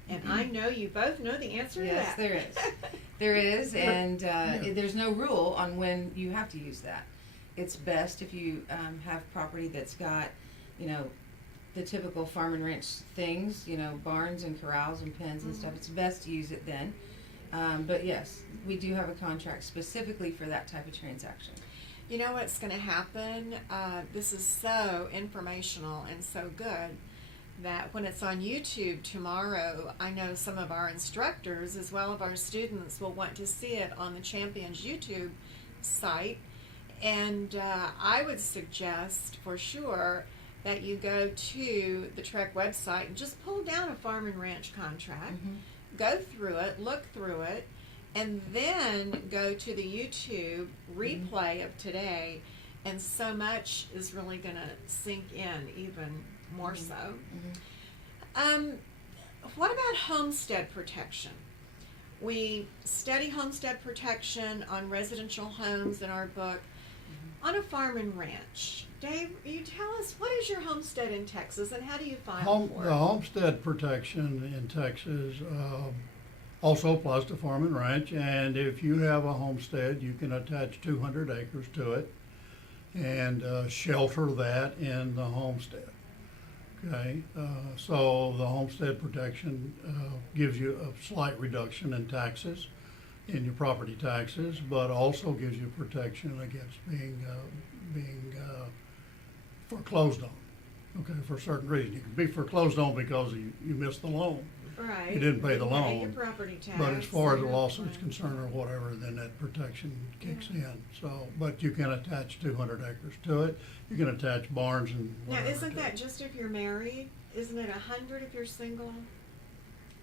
And I know you both know the answer to Yes, that. there is. There is, and Yeah. there's no rule on when you have to use that. It's best if you have property that's got, the typical farm and ranch things, barns and corrals and pens and stuff. It's best to use it then. But yes, we do have a contract specifically for that type of transaction. You know what's going to happen? This is so informational and so good that when it's on YouTube tomorrow, I know some of our instructors as well as our students will want to see it on the Champions YouTube site. And I would suggest for sure that you go to the TREC website and just pull down a farm and ranch contract, go through it, look through it, and then go to the YouTube replay of today, and so much is really going to sink in even more so. What about homestead protection? We study homestead protection on residential homes in our book. On a farm and ranch, Dave, you tell us, what is your homestead in Texas and how do you file for The it? homestead protection in Texas also applies to farm and ranch, and if you have a homestead, you can attach 200 acres to it and shelter that in the homestead. Okay, so the homestead protection gives you a slight reduction in taxes in your property taxes, but also gives you protection against being foreclosed on. Okay, for a certain reason. You can be foreclosed on because you missed the loan. Right. You didn't pay the Your loan. property tax. But as far as the your- lawsuit's concerned or whatever, then that protection kicks in. So, but you can attach 200 acres to it. You can attach barns and Now, whatever. isn't to that it. just if you're married? Isn't it 100 if you're single?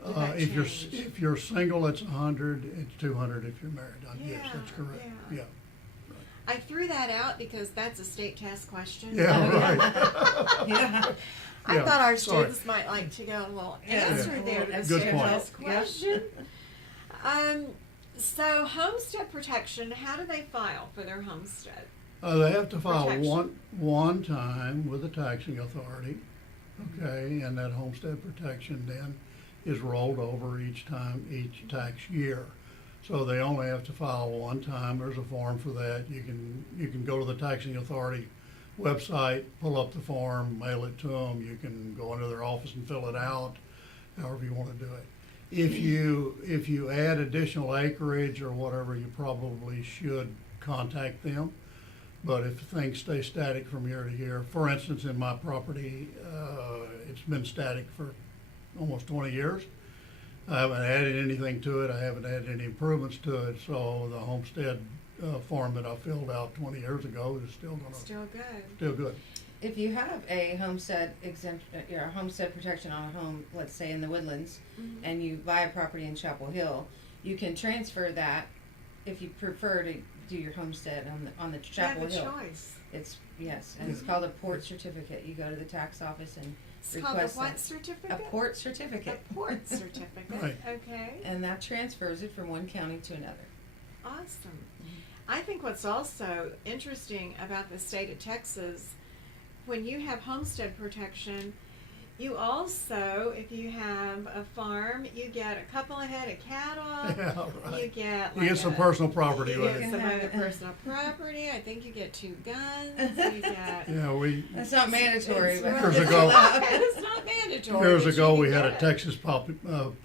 Did that If you're, change? if you're single, it's 100, it's 200 if you're married. Yes, that's Yeah, correct. yeah. Yeah. I threw that out because that's a state test question. Yeah, right. Yeah. I Yeah, thought our sorry. students might like to go a little Yeah. answer Yeah. there to the Good state point. test Yeah. question. So homestead protection, how do they file for their homestead? They have to file Protection. one time with the taxing authority, okay, and that homestead protection then is rolled over each tax year. So they only have to file one time. There's a form for that. You can go to the taxing authority website, pull up the form, mail it to them. You can go into their office and fill it out, however you want to do it. If you add additional acreage or whatever, you probably should contact them. But if things stay static from year to year, for instance, in my property, it's been static for almost 20 years. I haven't added anything to it. I haven't added any improvements to it. So the homestead form that I filled out 20 years ago is still Still good. still good. If you have a homestead homestead protection on a home, let's say in the Woodlands, Mhm. and you buy a property in Chapel Hill, you can transfer that if you prefer to do your homestead on the You Chapel have a Hill. choice. It's it's called a port certificate. You go to the tax office and It's called a request what that. certificate? A port certificate. A port certificate. Right. Okay. And that transfers it from one county to another. Awesome. I think what's also interesting about the state of Texas, when you have homestead protection, you also, if you have a farm, you get a couple of head of cattle. Yeah, You right. get You get some personal property You with get it. some have other it. personal property. I think you get 2 guns. You get. Yeah, That's not mandatory, It's but Years it's ago- allowed. It's not mandatory. years but ago, you we can had a get it. Texas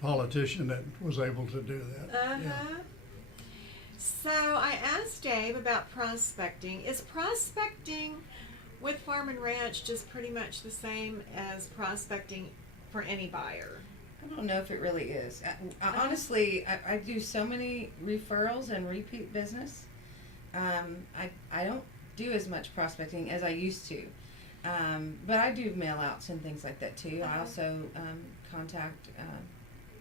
politician that was able to do that. Yeah. So I asked Dave about prospecting. Is prospecting with farm and ranch just pretty much the same as prospecting for any buyer? I don't know if it really is. Honestly, I do so many referrals and repeat business. I don't do as much prospecting as I used to. But I do mail outs and things like that too. I also contact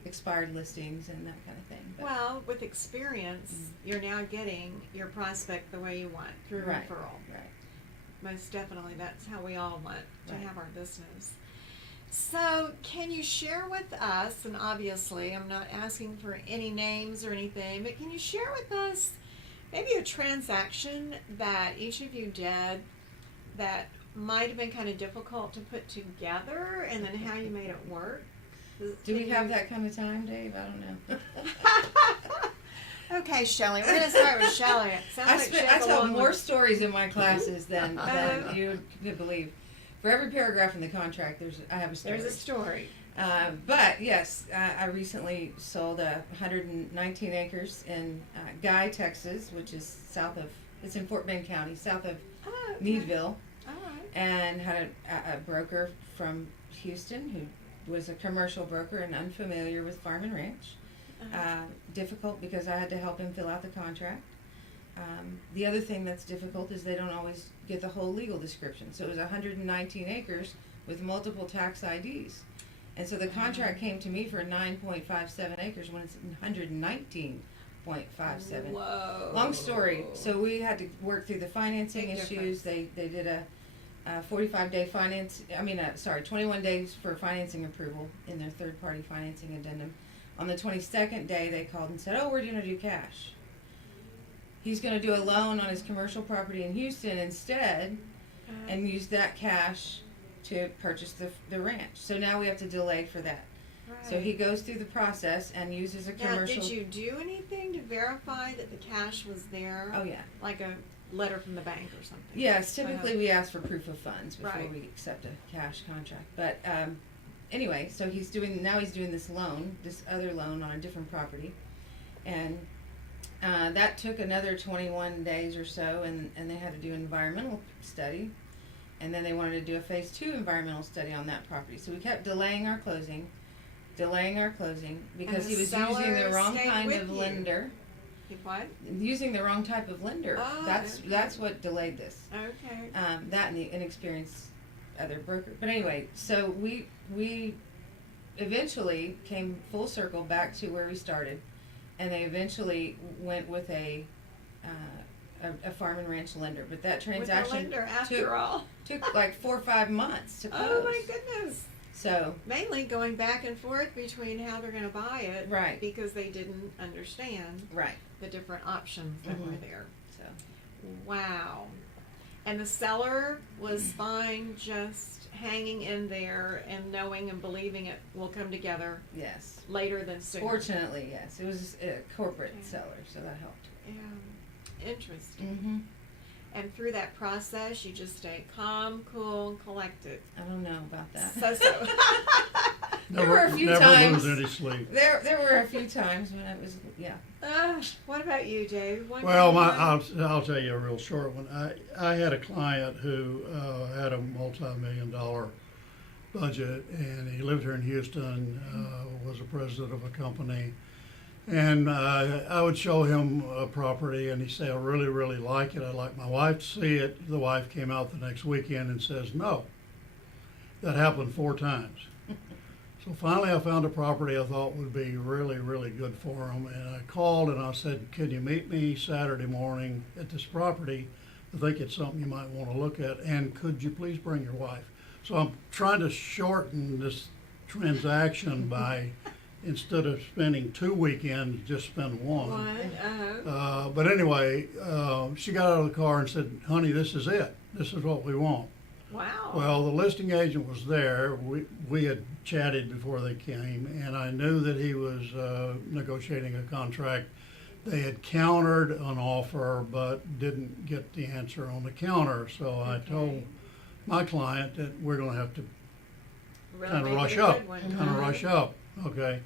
expired listings and that kind of thing. But Well, with experience, you're now getting your prospect the way you want through Right. referral. Right. Most definitely, that's how we all want to Right. have our business. So, can you share with us, and obviously I'm not asking for any names or anything, but can you share with us maybe a transaction that each of you did that might have been kind of difficult to put together, and then how you made it work? Do we have that kind of time, Dave? I don't know. Okay, Shelly, we're going to start with Shelly. It sounds like she I has a tell long more one. stories in my classes than you could believe. For every paragraph in the contract, I have a story. There's a story. But yes, I recently sold 119 acres in Guy, Texas, which is it's in Fort Bend County, south of Oh, okay. Meadville, All right. and had a broker from Houston who was a commercial broker and unfamiliar with farm and ranch. Uh-huh. Difficult because I had to help him fill out the contract. The other thing that's difficult is they don't always get the whole legal description. So it was 119 acres with multiple tax IDs. And so the contract came to me for 9.57 acres when it's 119.57. Whoa. Long story. So we had to work through the financing Big issues. difference. They did a 45-day 21 days for financing approval in their third-party financing addendum. On the 22nd day, they called and said, "Oh, we're going to do cash." He's going to do a loan on his commercial property in Houston instead, and use that cash to purchase the ranch. So now we have to delay for that. Right. So he goes through the process and uses a Now, commercial. did you do anything to verify that the cash was there? Oh yeah. Like a letter from the bank or something? Yes, typically we ask for proof of funds before Right. we accept a cash contract. But anyway, so he's doing this other loan on a different property, and That took another 21 days or so, and they had to do an environmental study, and then they wanted to do a phase 2 environmental study on that property. So we kept delaying our closing because And he the was seller using the wrong stayed kind with of you. lender. What? Using the wrong type of lender. Oh, That's okay. that's what delayed this. Okay. That and the inexperienced other broker. But anyway, so we eventually came full circle back to where we started, and they eventually went with a farm and ranch lender. But that With a transaction lender, after all. took like 4 or 5 months to close. Oh my goodness. So Mainly going back and forth between how they're going to buy it, Right. Because they didn't understand right. the different options that were Mhm. there. So Wow. And the seller was fine just hanging in there and knowing and believing it will come together yes. later than sooner. Fortunately, yes. It was a corporate Okay. seller, so that helped. Yeah. Interesting. Mm-hmm. And through that process, you just stay calm, cool, and collected. I don't know about that. So. There were a few never times. lose any sleep. There were a few times when it was What about you, Dave? One Well, kind of I'll tell you a real short one. I had a client who had a multi-million-dollar budget, and he lived here in Houston, was a president of a company. And I would show him a property, and he'd say, I really, really like it. I'd like my wife to see it. The wife came out the next weekend and says, no. That happened 4 times. So finally I found a property I thought would be really, really good for him. And I called and I said, can you meet me Saturday morning at this property? I think it's something you might want to look at. And could you please bring your wife? So I'm trying to shorten this transaction by, instead of spending 2 weekends, just spend one. But anyway, she got out of the car and said, honey, this is it. This is what we want. Wow. Well, the listing agent was there. We had chatted before they came, and I knew that he was negotiating a contract. They had countered an offer, but didn't get the answer on the counter. So I told my client that we're going to have to Really kind of make rush it a up, good one. kind of rush up. Okay.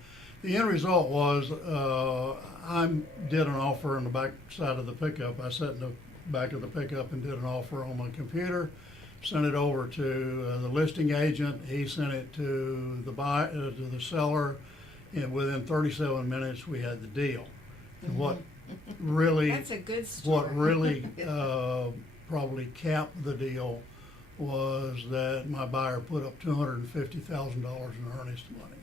The end result was I did an offer on the back side of the pickup. I sat in the back of the pickup and did an offer on my computer, sent it over to the listing agent. He sent it to the seller, and within 37 minutes we had the deal. And what really That's a good story. what really probably capped the deal was that my buyer put up $250,000 in earnest money.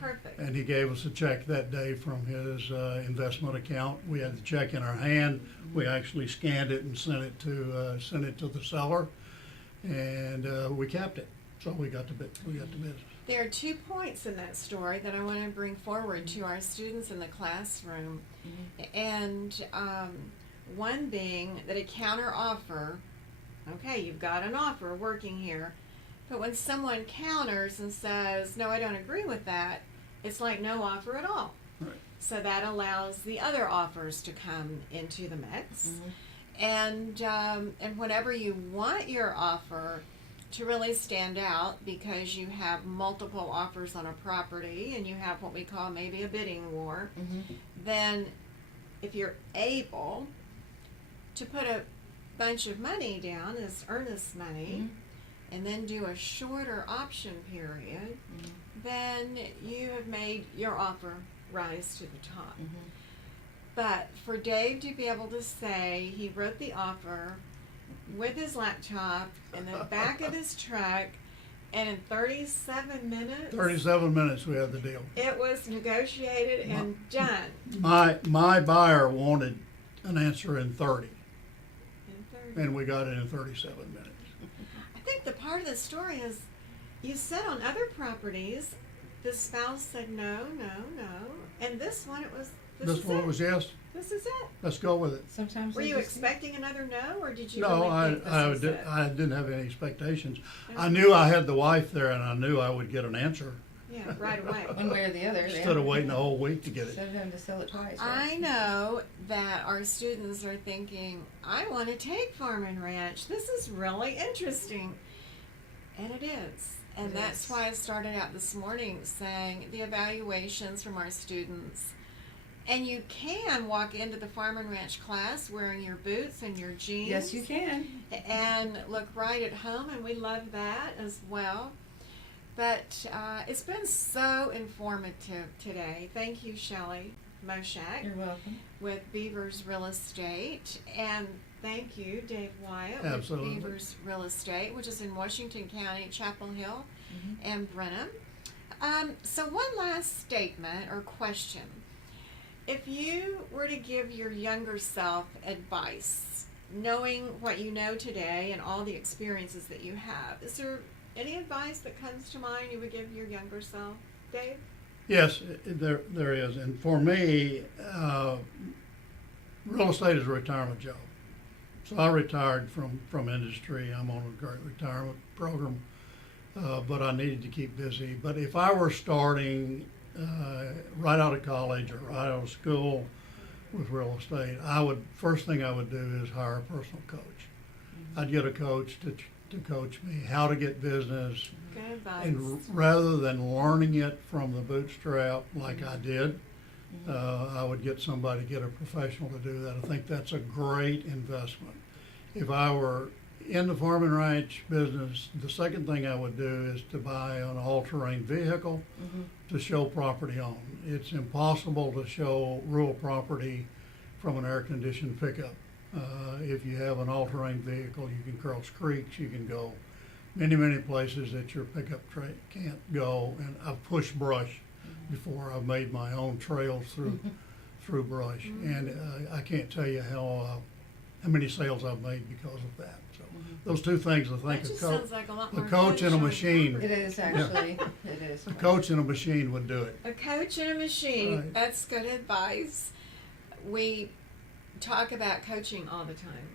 Perfect. And he gave us a check that day from his investment account. We had the check in our hand. We actually scanned it and sent it to the seller, and we capped it. So we got the business. There are 2 points in that story that I want to bring forward to our students in the classroom. And one being that a counter offer, okay, you've got an offer working here, but when someone counters and says, no, I don't agree with that, it's like no offer at all. Right. So that allows the other offers to come into the mix. And whenever you want your offer to really stand out because you have multiple offers on a property and you have what we call maybe a bidding war, then if you're able to put a bunch of money down as earnest money and then do a shorter option period, then you have made your offer rise to the top. But for Dave to be able to say he wrote the offer with his laptop in the back of his truck, and in 37 minutes, 37 minutes we had the deal. it was negotiated and done. My buyer wanted an answer in 30, In 30. and we got it in 37 minutes. I think the part of the story is you said on other properties the spouse said no, and this one it was This one was yes. This is it. Let's go with it. Sometimes Were they you just- expecting another no, or did you No, really think this was it? I didn't have any expectations. I knew I had the wife there, and I knew I would get an answer Yeah, right away. one way or the other. instead of waiting a whole week to get it. Instead of having to sell it twice. I Right? know that our students are thinking, I want to take Farm and Ranch. This is really interesting. And it is. And It that's is. why I started out this morning saying the evaluations from our students. And you can walk into the Farm and Ranch class wearing your boots and your jeans. Yes, you can. And look right at home, and we love that as well. But it's been so informative today. Thank you, Shelly Moschak, You're welcome. with Beavers Real Estate. And thank you, Dave Wyatt, Absolutely. with Beavers Real Estate, which is in Washington County, Chapel Hill, and Brenham. So one last statement or question. If you were to give your younger self advice, knowing what you know today and all the experiences that you have, is there any advice that comes to mind you would give your younger self, Dave? Yes, there is. And for me, real estate is a retirement job. So I retired from industry. I'm on a great retirement program, but I needed to keep busy. But if I were starting right out of college or right out of school with real estate, first thing I would do is hire a personal coach. I'd get a coach to coach me how to get business, Good advice. and rather than learning it from the bootstrap like I did, I would get a professional to do that. I think that's a great investment. If I were in the farm and ranch business, the second thing I would do is to buy an all-terrain vehicle to show property on. It's impossible to show rural property from an air-conditioned pickup. If you have an all-terrain vehicle, you can cross creeks, you can go many places that your pickup can't go. And I've pushed brush before. I've made my own trails through brush, and I can't tell you how many sales I've made because of that. So those two things, I That think just sounds like a lot more a coach and a fun, machine. It is actually. It is. A coach and a machine would do it. A coach and a machine. Right. That's good advice. We talk about coaching all the time.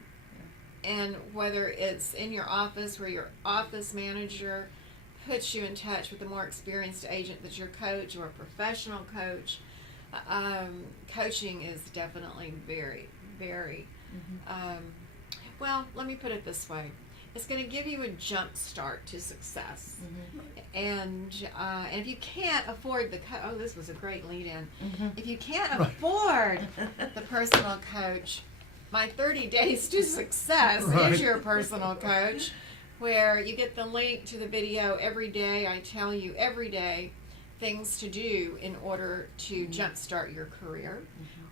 And whether it's in your office where your office manager puts you in touch with a more experienced agent that's your coach or a professional coach, coaching is definitely very, very, well, let me put it this way. It's going to give you a jump start to success. And if you can't afford this was a great lead-in. If you can't afford the personal coach, my 30 Days to Success is your personal coach, where you get the link to the video every day. I tell you every day things to do in order to jumpstart your career.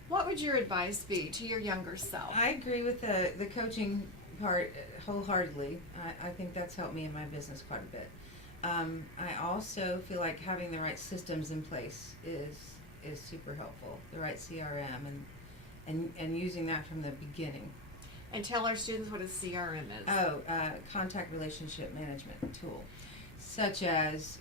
What would your advice be to your younger self? I agree with the coaching part wholeheartedly. I think that's helped me in my business quite a bit. I also feel like having the right systems in place is super helpful. The right CRM and using that from the beginning. And tell our students what a CRM is. Contact relationship management tool, such as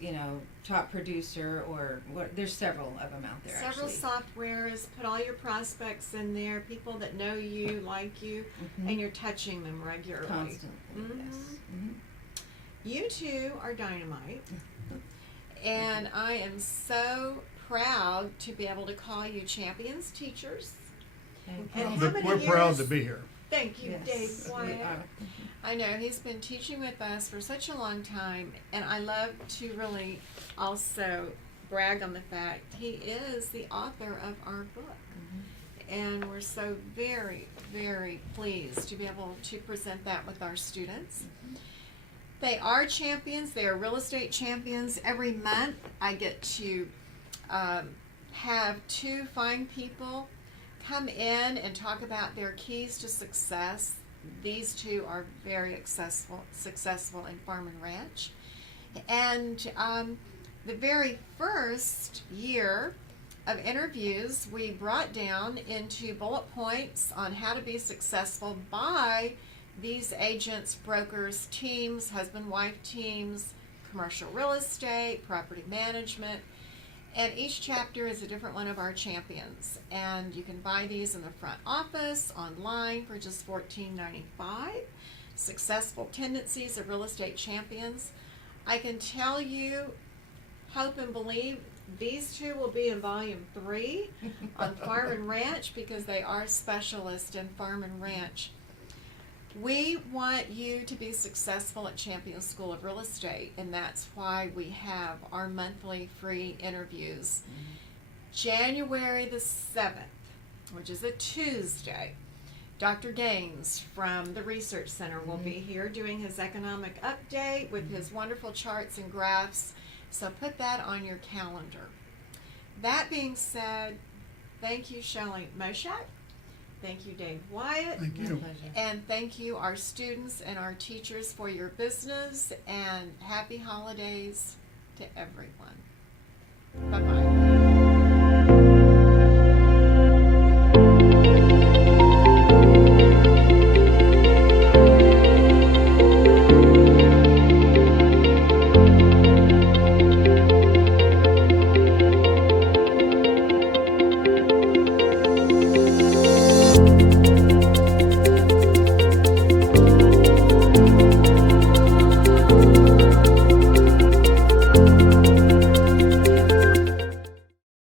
Top Producer or there's several of them out there. Several softwares. Put all your prospects in there, people that know you, like you, and you're touching them regularly. Constantly, yes. You two are dynamite, and I am so proud to be able to call you champions teachers. And how many We're proud years- to be here. Thank you, Yes, Dave we Wyatt. are. I know he's been teaching with us for such a long time, and I love to really also brag on the fact he is the author of our book. And we're so very, very pleased to be able to present that with our students. They are champions. They are real estate champions. Every month I get to have two fine people come in and talk about their keys to success. These two are very successful in Farm and Ranch. And the very first year of interviews, we brought down into bullet points on how to be successful by these agents, brokers, teams, husband-wife teams, commercial real estate, property management. And each chapter is a different one of our champions. And you can buy these in the front office, online for just $14.95. Successful Tendencies of Real Estate Champions. I can tell you, hope and believe, these two will be in volume 3 on Farm and Ranch because they are specialists in Farm and Ranch. We want you to be successful at Champion School of Real Estate, and that's why we have our monthly free interviews. January the 7th, which is a Tuesday, Dr. Gaines from the Research Center will be here doing his economic update with his wonderful charts and graphs. So put that on your calendar. That being said, thank you, Shelly Moschak. Thank you, Dave Wyatt. Thank My you. pleasure. And thank you, our students and our teachers, for your business, and happy holidays to everyone. Bye-bye.